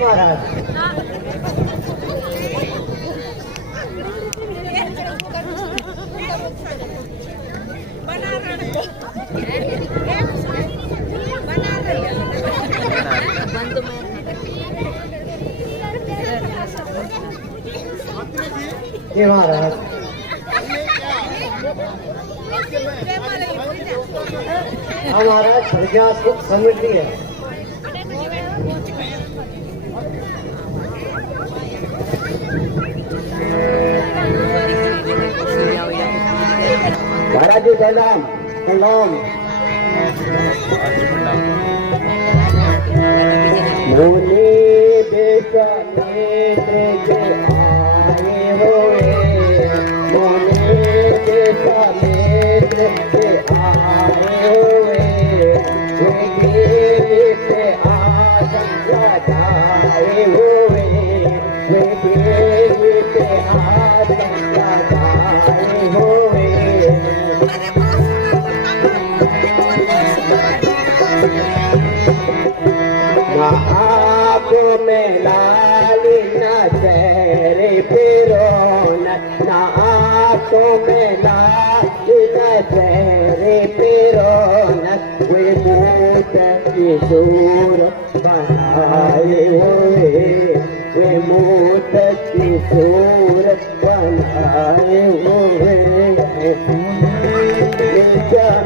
महाराज। जी महाराज। हमारा प्रजा सुख समृद्धि है। महाराज जी प्रणाम प्रणाम। मुनि देश में आए हुए, मुनि देश में आए हुए, देवी पे आसन लगाए हुए, देवी पे आसन लगाए हुए। आँखों में लाली न चेहरे पे रौनक, न आँखों में लाली न चेहरे पे रौनक, वे मूरत की सूरत बनाए हुए, वे मूरत की सूरत बनाए हुए।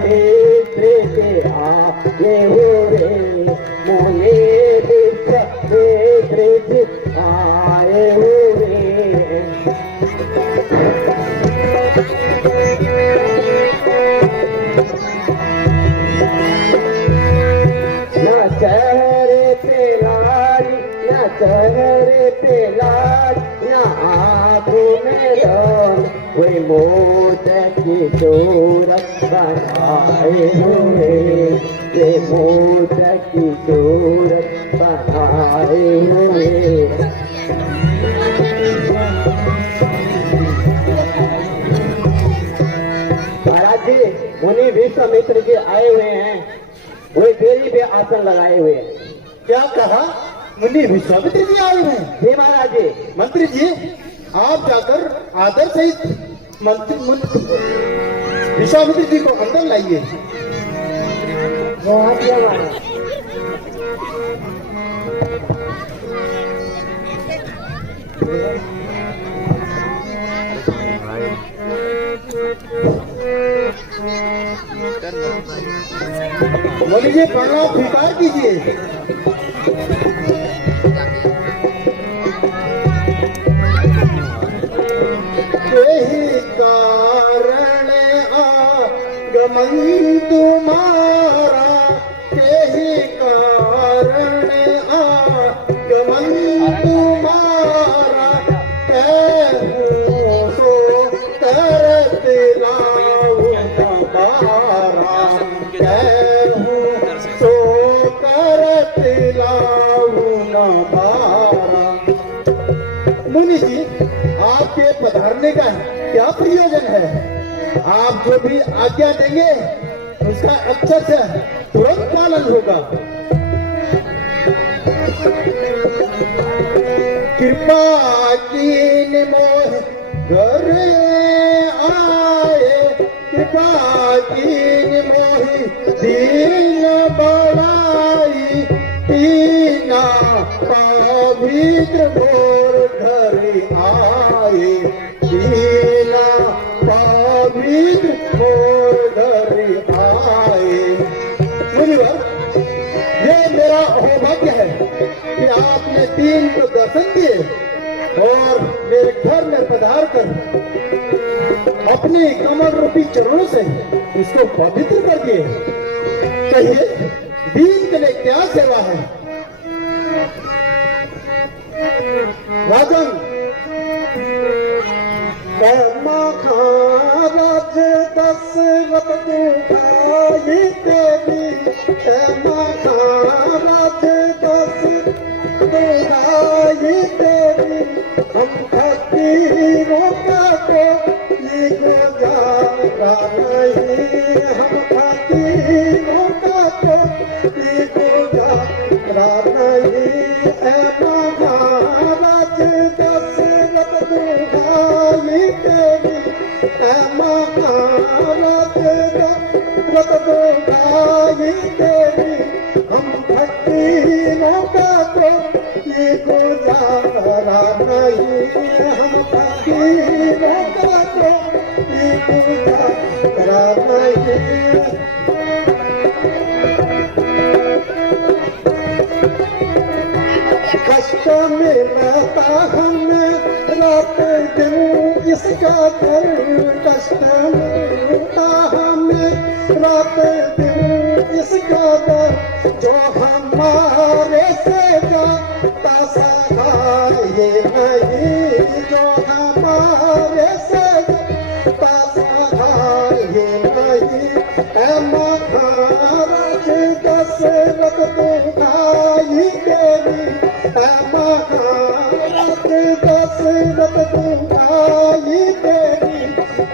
मित्र के आए हुए, मुनि आए हुए। न चेहरे पे लाली, न चेहरे पे लाली, न आँखों में रौनक, वे मूरत की सूरत बनाए हुए, वे मूरत की सूरत बनाए हुए। महाराज जी मुनि विश्वामित्र जी आए हुए हैं, वे देवी पे आसन लगाए हुए हैं। क्या कहा? मुनि विश्वामित्र जी आए हैं? जी महाराज जी। मंत्री जी आप जाकर आदर सहित मंत्री विश्वामित्र जी को अंदर लाइए। मुनि जी प्रणाम स्वीकार कीजिए। यही कारण आगमन तुम्हारा, यही कारण आगमन तुम्हारा, कहूँ सो करत लाऊं नबारा, कहूँ सो करत लाऊं नबारा। मुनि जी आपके पधारने का क्या प्रयोजन है? आप जो भी आज्ञा देंगे उसका अक्षर से तुरंत पालन होगा। कृपा कीन मोह घर आए, कृपा कीन मोहि दीन बड़ाई, दीना पवित्र मोर घर आए, दीना पवित्र मोर घर आए। मुनिवर ये मेरा सौभाग्य है कि आपने दीन को दर्शन दिए और मेरे घर में पधार कर अपने कमल रूपी चरणों से इसको पवित्र कर दिए। कहिए दीन के लिए क्या सेवा है? राजन महाराज दशरथ दुखाई देवी, महाराज दशरथ दुखाई देवी, हम फकीरों का कोई गुजारा नहीं, हम फकीरों का कोई गुजारा नहीं। ये तेरी हम फकीरों का तो ये गुजारा नहीं, हम फकीरों का तो ये गुजारा नहीं। कष्ट में रहता हमें रात दिन इसका घर, कष्ट में रहता हमें रात दिन इसका दर, जो हमारे से जाता सहाय नहीं, जो हमारे से जाता सहाय नहीं। ऐ महाराज दशरथ दुहाई तेरी, ऐ महाराज दशरथ दुहाई तेरी,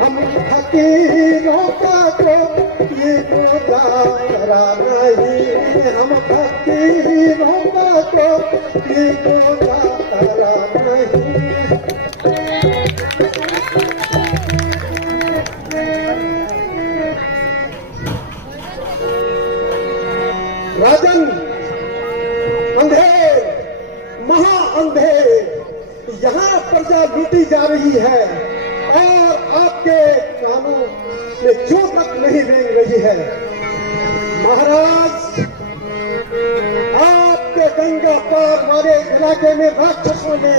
हम फकीरों का तो ये गुजारा नहीं, हम फकीरों का तो ये गुजारा नहीं। राजन, अंधेर, महा अंधेर, यहाँ प्रजा लूटी जा रही है और आपके कानों में जो तक नहीं रेंग रही है। महाराज, आपके गंगा पार वाले इलाके में राक्षसों ने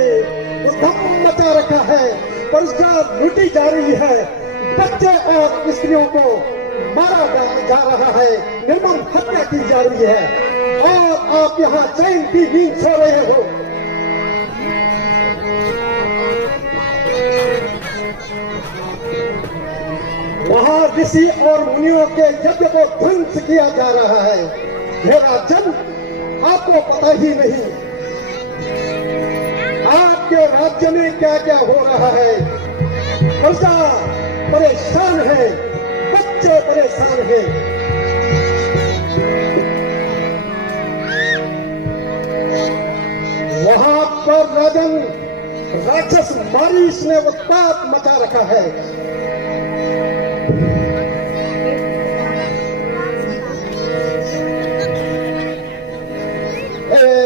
उद्यम मचा रखा है, प्रजा लूटी जा रही है, बच्चे और स्त्रियों को मारा जा रहा है, निर्मम हत्या की जा रही है और आप यहाँ चैन की नींद सो रहे हो। वहां ऋषि और मुनियों के यज्ञ को ध्वंस किया जा रहा है। हे राजन, आपको पता ही नहीं आपके राज्य में क्या क्या हो रहा है। प्रजा परेशान है, बच्चे परेशान हैं। वहां पर राजन राक्षस मारीच ने उत्पात मचा रखा है।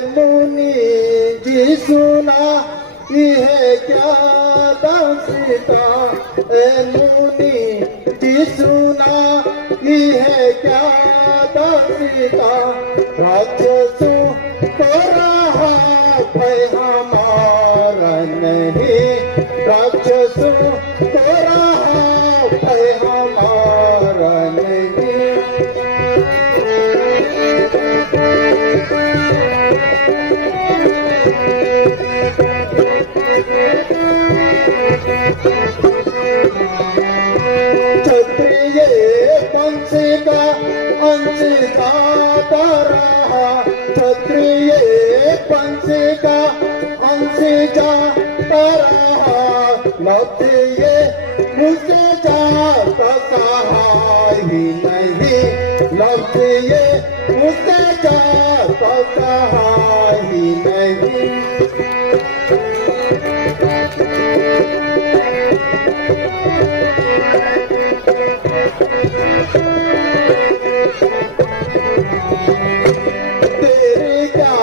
मुनि जी सुना यह क्या दास्तां, मुनि जी सुना यह क्या दास्तां, राक्षसों को रहा भय हमारा नहीं, राक्षसों को रहा भय हमारा नहीं। क्षत्रिय वंश का अंश गाता रहा, क्षत्रिय वंश का अंश जाता रहा, लौटे ये मुझसे जाता सहाय ही नहीं, लौटे ये मुझसे जाता सहाय ही नहीं। तेरे क्या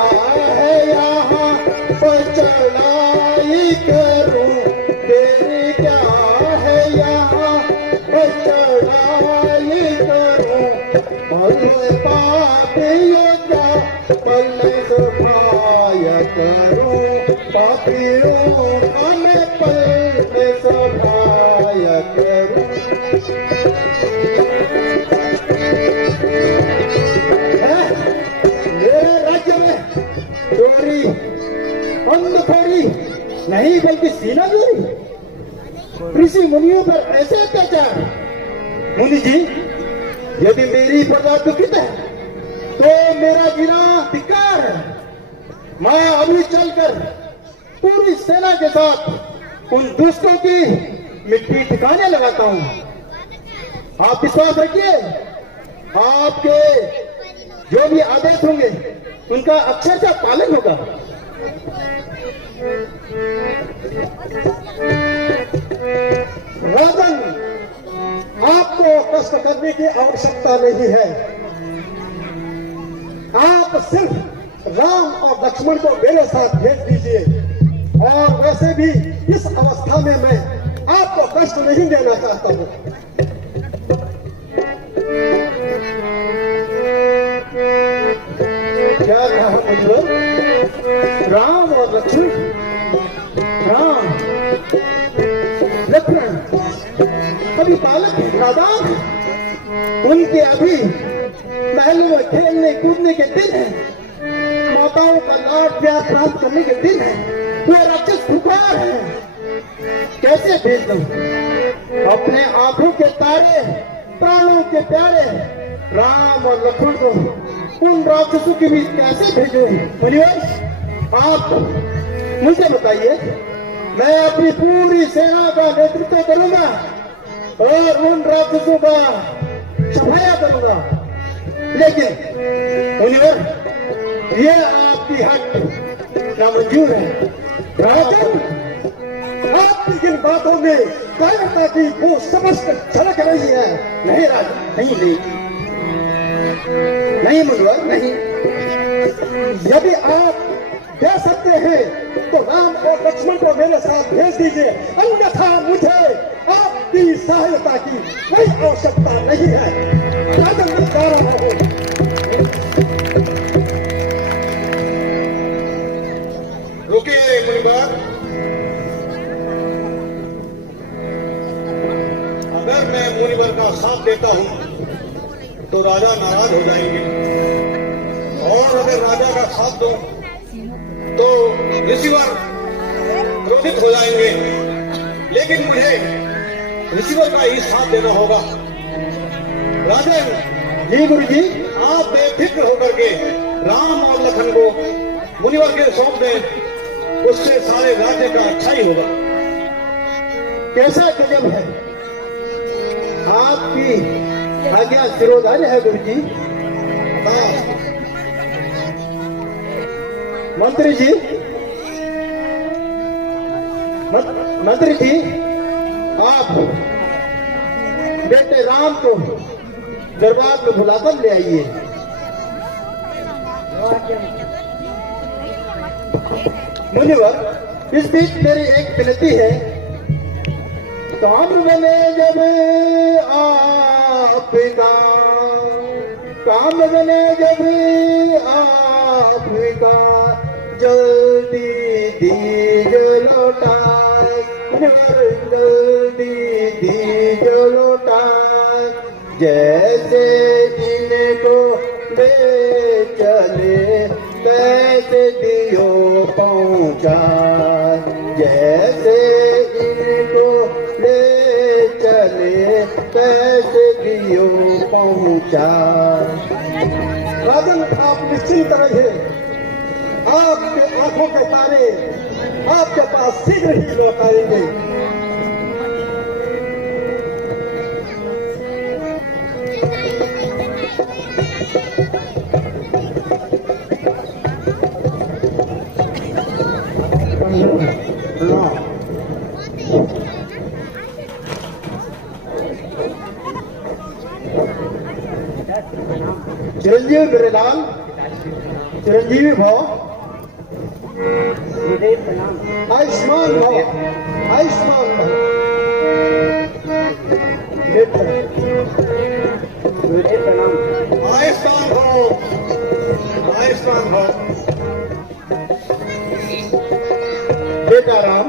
है यहाँ पर चढ़ाई करूं, तेरे क्या है यहाँ पर चढ़ाई करूं, पल्ले पापियों का पल्ले सफाया करूं, पापियों का मैं पल्ले सफाया करूं। मेरे राज्य में चोरी, अंधखोरी नहीं बल्कि सीना चोरी, ऋषि मुनियों पर ऐसे अत्याचार। मुनि जी, यदि मेरी प्रजा दुखित है तो मेरा जीना धिक्कार है। मैं अभी चलकर पूरी सेना के साथ उन दुष्टों की मिट्टी ठिकाने लगाता हूं। आप विश्वास रखिए, आपके जो भी आदेश होंगे उनका अक्षरशः पालन होगा। राजन, आपको कष्ट करने की आवश्यकता नहीं है। आप सिर्फ राम और लक्ष्मण को मेरे साथ भेज दीजिए। और वैसे भी इस अवस्था में मैं आपको कष्ट नहीं देना चाहता हूँ। क्या कहा मुझे? राम और लक्ष्मण, राम लक्ष्मण अभी बालक है, नादान, उनके अभी महल में खेलने कूदने के दिन है, माताओं का लाड प्यार प्राप्त करने के दिन है, वो राक्षस पुकार है, कैसे भेज दूं? अपने आंखों के तारे, प्राणों के प्यारे राम और लक्ष्मण को उन राक्षसों के बीच कैसे भेजूं? मुनिवर, आप मुझे बताइए, मैं अपनी पूरी सेना का नेतृत्व करूंगा और उन राक्षसों का सफाया करूंगा, लेकिन मुनिवर, ये आपकी हट नामंजूर है। राजन, आपकी इन बातों में कायरता की वो समस्त झलक रही है। नहीं राजन, नहीं नहीं मुनिवर, नहीं। यदि आप दे सकते हैं तो राम और लक्ष्मण को मेरे साथ भेज दीजिए, अन्यथा मुझे आपकी सहायता की कोई आवश्यकता नहीं है। राजन, मैं जा रहा हूं। रुकिए मुनिवर, अगर मैं मुनिवर का साथ देता हूं तो राजा नाराज हो जाएंगे, और अगर राजा का साथ दूं तो ऋषिवर क्रोधित हो जाएंगे, लेकिन मुझे ऋषिवर का ही साथ देना होगा। राजन, जी गुरु जी, आप बेफिक्र होकर के राम और लखन को मुनिवर के सौंप दें, उससे सारे राज्य का अच्छा ही होगा। कैसा गजब है, आपकी आज्ञा सिरोधार्य है गुरु जी। मंत्री जी, मंत्री जी, आप बेटे राम को दरबार में बुलाकर ले आइए। मुनिवर, इस बीच मेरी एक विनती है, काम बने जब आपका, काम बने जब आपका, जल्दी दीज लौटाए, जल्दी दीज लौटाए, जैसे इनको ले चले कैसे दियो पहुँचाए, जैसे इनको ले चले कैसे दियो पहुँचाए। राजन, आप निश्चिंत रहिए, आपके आंखों के तारे आपके पास शीघ्र ही लौट आएंगे। चिरंजीवी मेरे लाल, चिरंजीवी भाव, आयुष्मान भव, आयुष्मान भव। आयुष्मान भव, आयुष्मान भव। बेटा राम,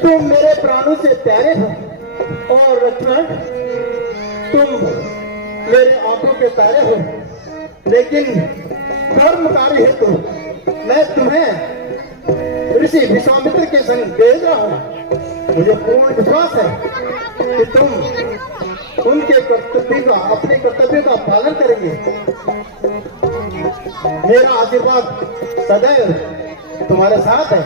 तुम मेरे प्राणों से प्यारे हो, और लक्ष्मण, तुम मेरे आंखों के तारे हो, लेकिन धर्म कार्य हेतु मैं तुम्हें ऋषि विश्वामित्र के संग भेज रहा हूं। मुझे पूर्ण विश्वास है कि तुम उनके कर्तव्य का, अपने कर्तव्य का पालन करेंगे। मेरा आशीर्वाद सदैव तुम्हारे साथ है।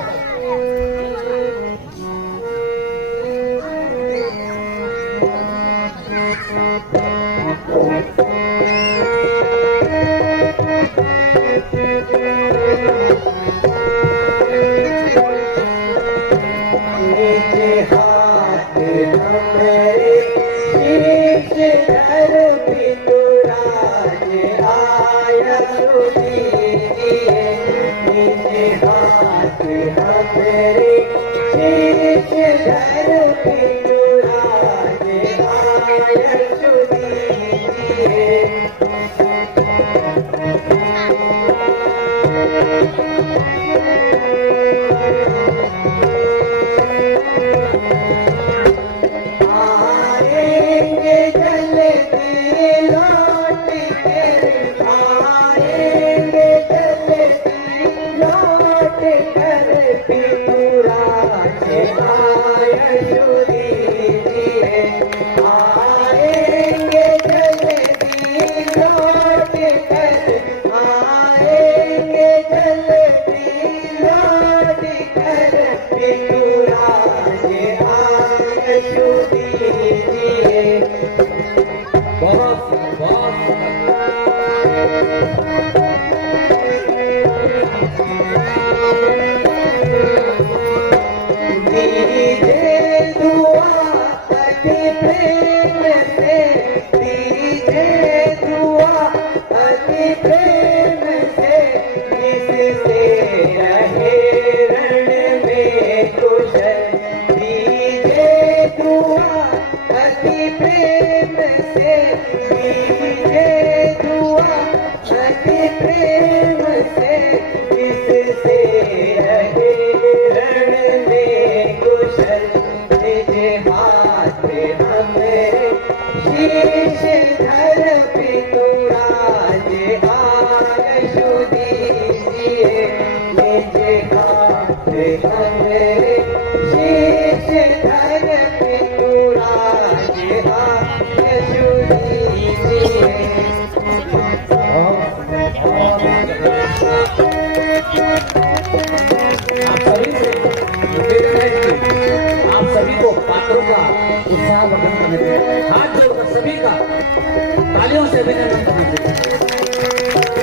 शीश धर पितुराज आया दीजिए नीचे हाथ हमारे शीश धर पितुराज आयशु दीजिए आएंगे जल्दी लौट कर आएंगे जल्दी लौट कर पितुराज आयशु दीजिए आएंगे जल्दी लौट कर आएंगे जल्दी लौट कर पितुराज आयशु दीजिए बहुत बहुत दीजिए दुआ अति प्रेम से दीजिए दुआ अति प्रेम से जिससे रहे रण में कुशल दीजिए दुआ अति प्रेम से दीजिए दुआ अति प्रेम से जिससे रहे रण में कुशल निज हाथ हमें शीश धर पितुराज आयशु दीजिए निज हाथ हमें शीश धर पितुराज आयशु दीजिए आप सभी को पात्रों का उत्साह वर्धन करने के लिए हाथ जोड़कर सभी का तालियों से अभिनंदन करने के लिए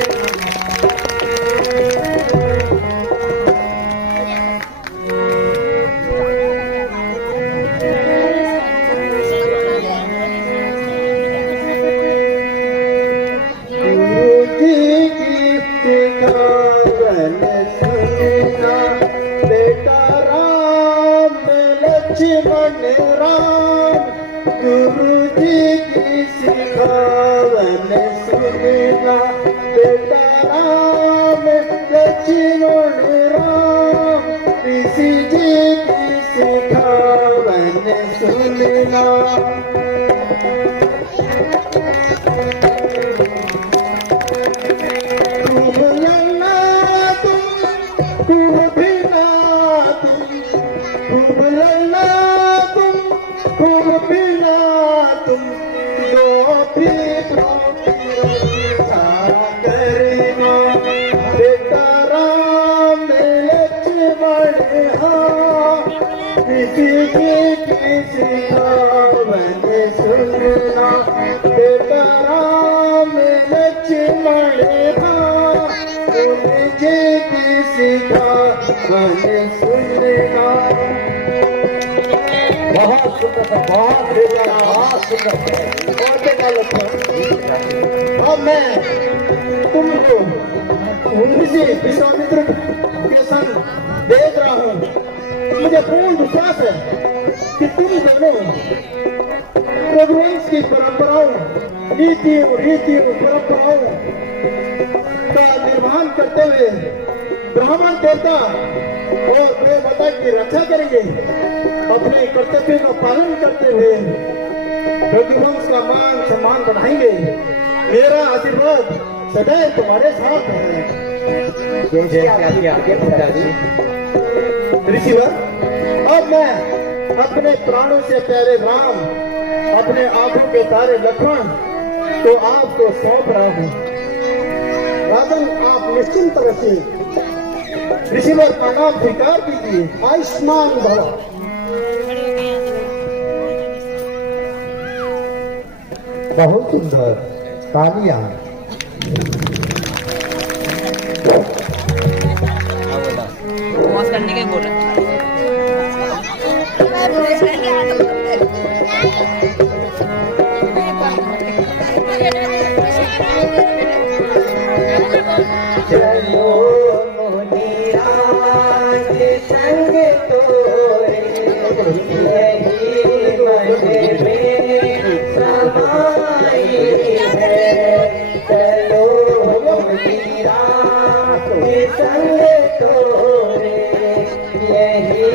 गुरुजी की सिखावन सुनना बेटा राम लक्ष्मण राम गुरुजी की सिखावन सुनना बेटा राम लक्ष्मण राम ऋषि जी की सिखावन सुनना खूब लड़ना तुम खूब पीना तुम खूब लड़ना तुम खूब पीना तुम दो पीतरों की रक्षा करना बेटा राम लक्ष्मण हाँ किसी की सिखावन सुनना बेटा राम लक्ष्मण हाँ मुझे की सिखावन सुनना बहुत सुंदर था, बहुत सुंदर अब मैं तुमको उन्हीं विश्वामित्र के संग देख रहा हूँ मुझे पूर्ण विश्वास है कि तुम दोनों रघुवंश की परंपराओं रीतियों परंपराओं का निर्वहन करते हुए ब्राह्मण देवता और प्रेम माता की रक्षा करेंगे अपने कर्तव्य का पालन करते हुए रघुवंश का मान सम्मान बढ़ाएंगे मेरा आशीर्वाद सदैव तुम्हारे साथ है ऋषिवर अब मैं अपने प्राणों से प्यारे राम अपने आंखों के तारे लक्ष्मण तो आपको सौंप रहा हूँ राजन आप निश्चिंत रखिए ऋषिवर का नाम स्वीकार कीजिए आयुष्मान भव बहुत सुंदर तालियां पॉज करने के बोला चलो मुनिराज संग तोरे यही मन में समाई है। चलो मुनिराज संग तोरे यही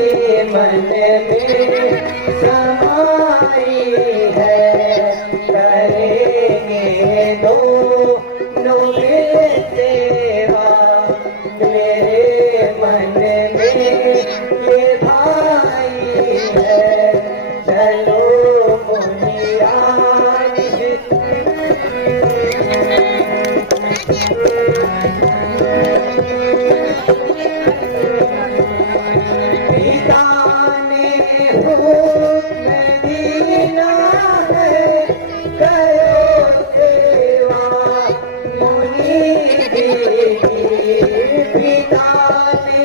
मन में समाई है। करेंगे दोनों मिल सेवा मेरे मन में ये भाई है। चलो मुनिराज पिता ने हुक्म दीना है करो सेवा मुनि की। पिता ने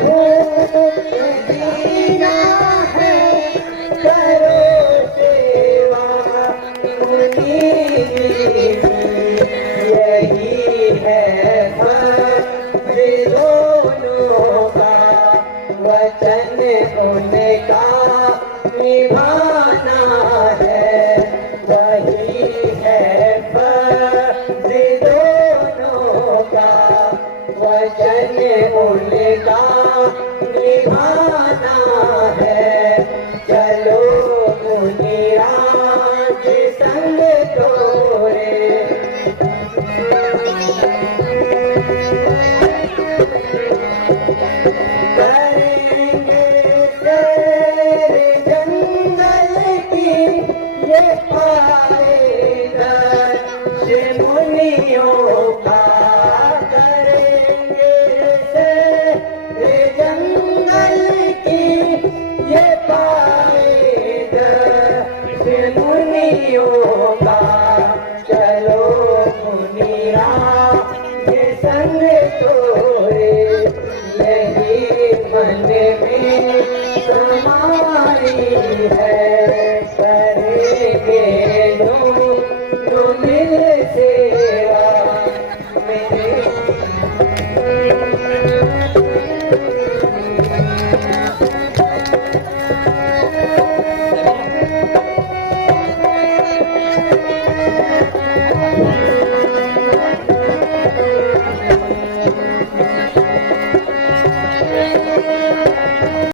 हुक्म दीना है करो सेवा मुनि की। यही है फर्ज दोनों का वचन उनका निभाना है। वही है फर्ज दोनों का वचन उनका निभाना है। चलो मुनिराज संग तोरे करेंगे सैर जंगल की ये पाएगा मुनियों का। करेंगे सैर जंगल की ये पाएगा मुनियों का। चलो मुनिराज संग तोरे यही मन में समाई है। करेंगे दोनों मिल सेवा